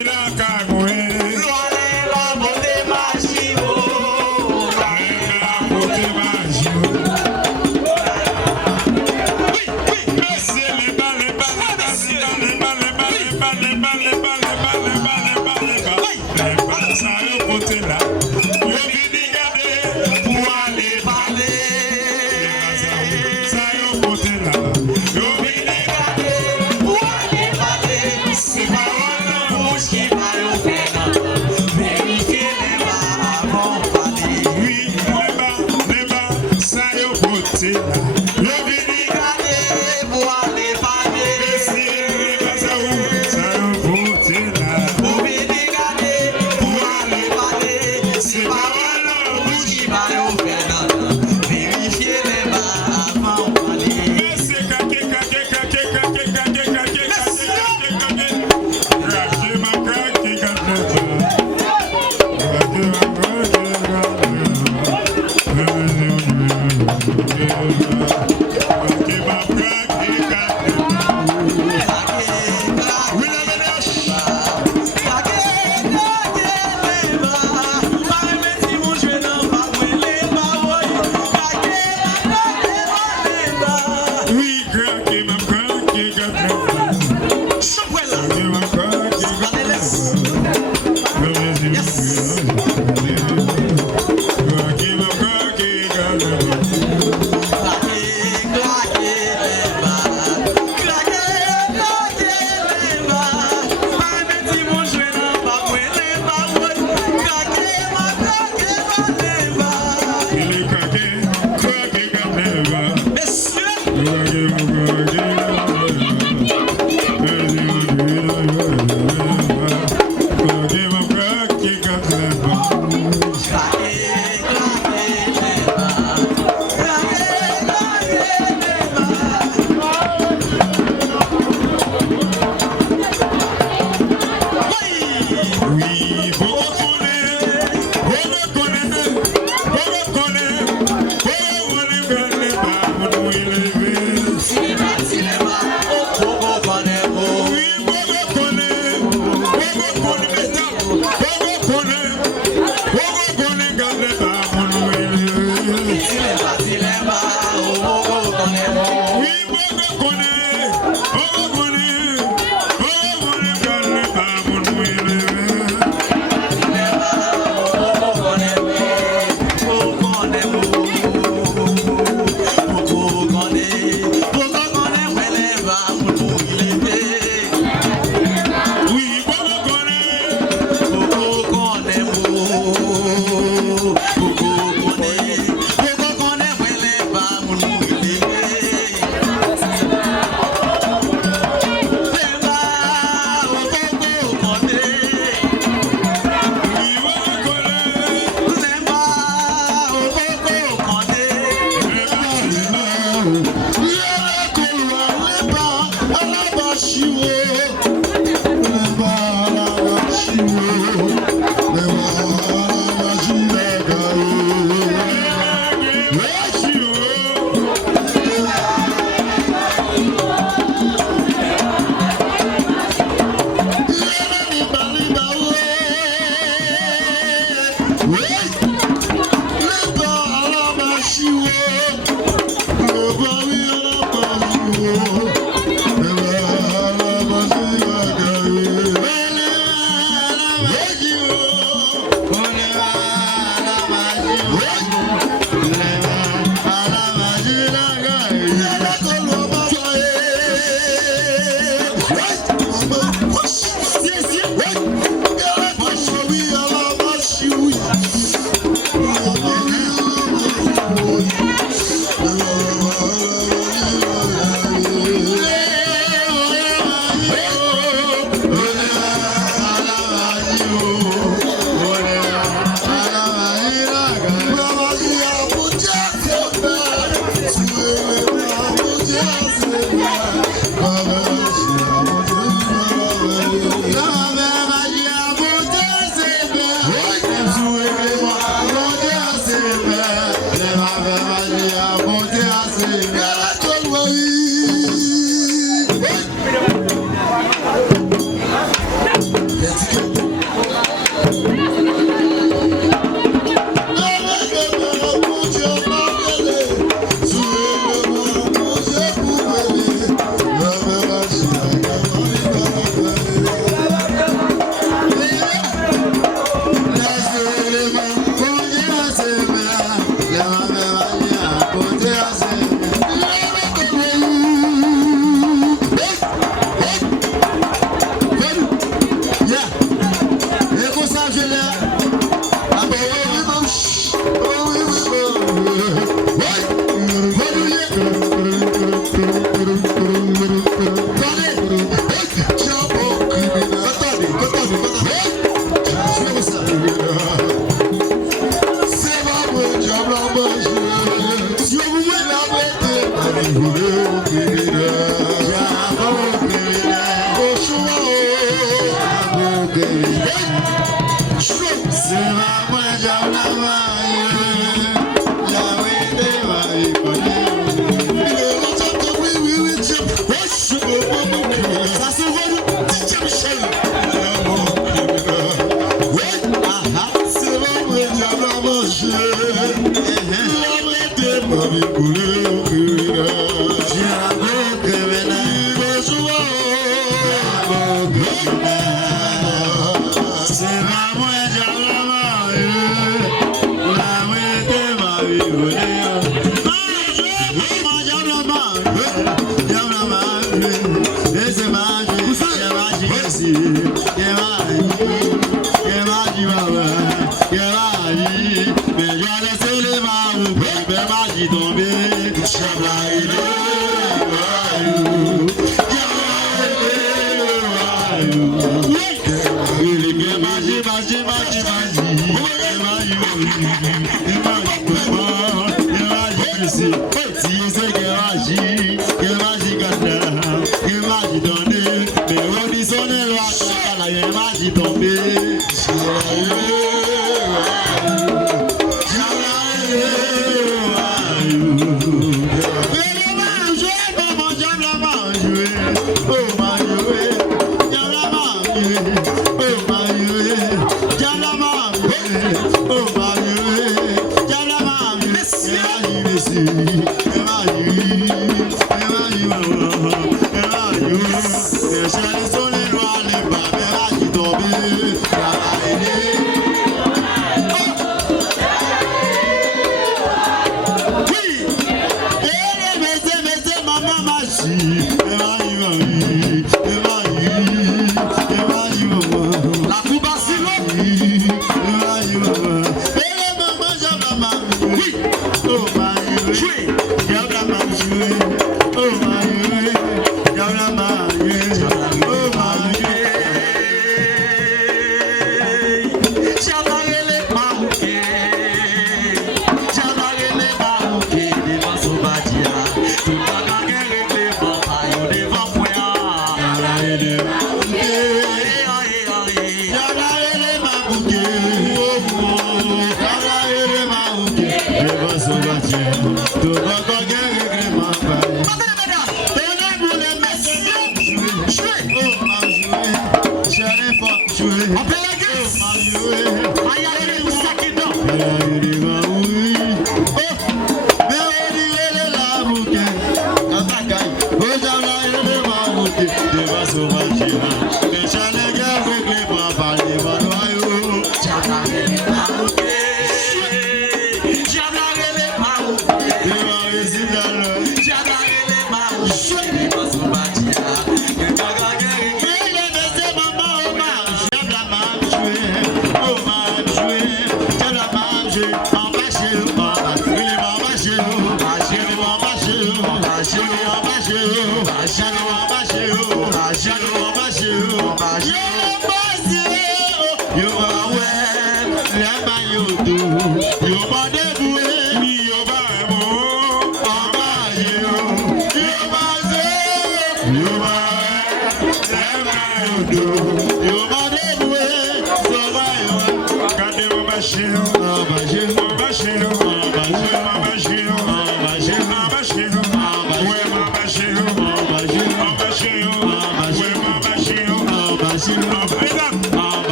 you.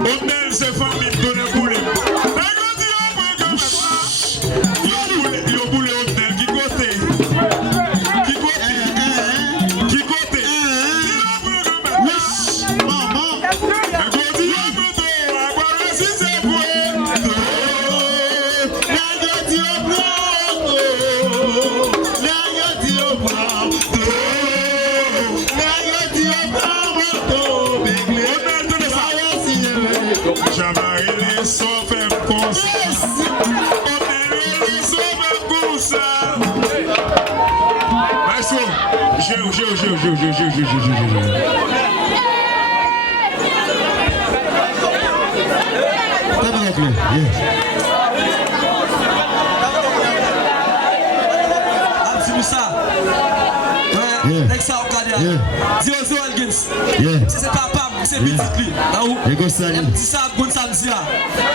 Hôtel, c'est famille, donne un boulet. Le boulet hôtel, qui côté? Qui côté? Qui côté? Maman. C'est papa, c'est petit lui. Si ça bon samedi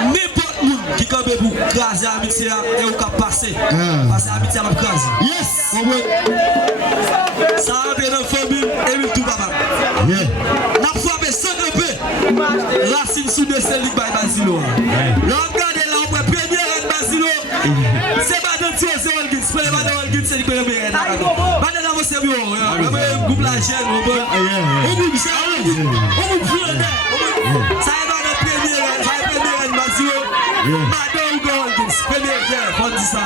n'importe monde qui campe pour craser amitié et ou cap passer. Passer amitié à craser. Yes. Ça rentre dans famille et même tout papa. N'a frappé sans camper. Racine sous de celle by Basilo. Là regardez là on peut première reine Basilo. C'est pas dans Tio Olgins, c'est pas dans Olgins c'est le premier reine. Pas dans c'est bien. Groupe la jeune on groupe ça on groupe ça va dans première reine, ça première reine Basilo. Madame Olgins, première reine, on dit ça.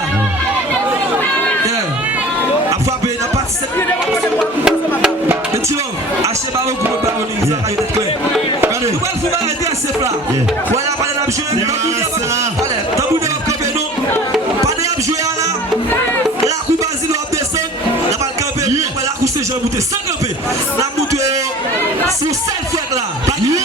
A frappé n'a pas et tu vois, achetez pas beaucoup de paroles, ça va être clair. Nous allons faire arrêter à ce plat. Voilà, pas de jouer. Allez, t'as bout de camper non. Pas de jouer là. La coupe Basile va descendre. La balle camper. La coupe c'est Jean Bouté. Sans camper. La boutte sur cette fête là. Regardez.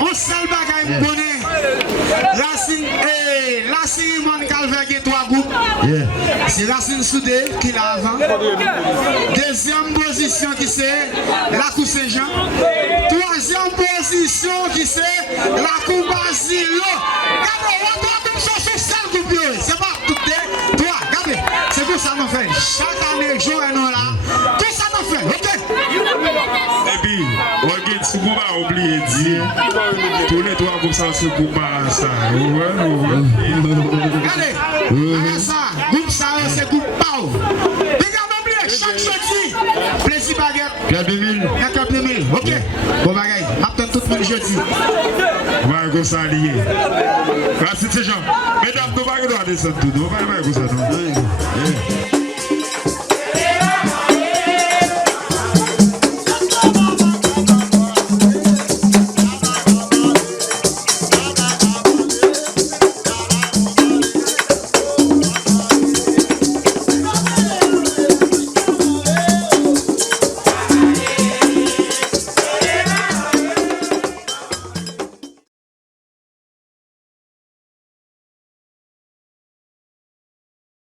On seul bagaille bonnet. Racine mon calvaire qui 3 groupes. C'est Racine Soudé qui l'a avant. Deuxième position qui c'est la Cour Saint-Jean. Troisième position qui c'est la Cour Basilo. Regardez, on doit comme ça sur celle groupe. C'est pas tout des 3. Regardez, c'est tout ça nous fait. Chaque année, jour et non là. Tout ça nous fait, ok? Et puis, on a pas oublié de dire, tous les 3 comme ça, c'est pour ça. Regardez, ça, groupe ça, c'est groupe Pau. Regardez, oublié, chaque jeudi, plaisir baguette. Club 2000. Club 2000, ok? Bon bagaille, attends tout le jeudi. On va go ça lié. Merci, ces gens. Mesdames, nous allons descendre tout. On va go ça.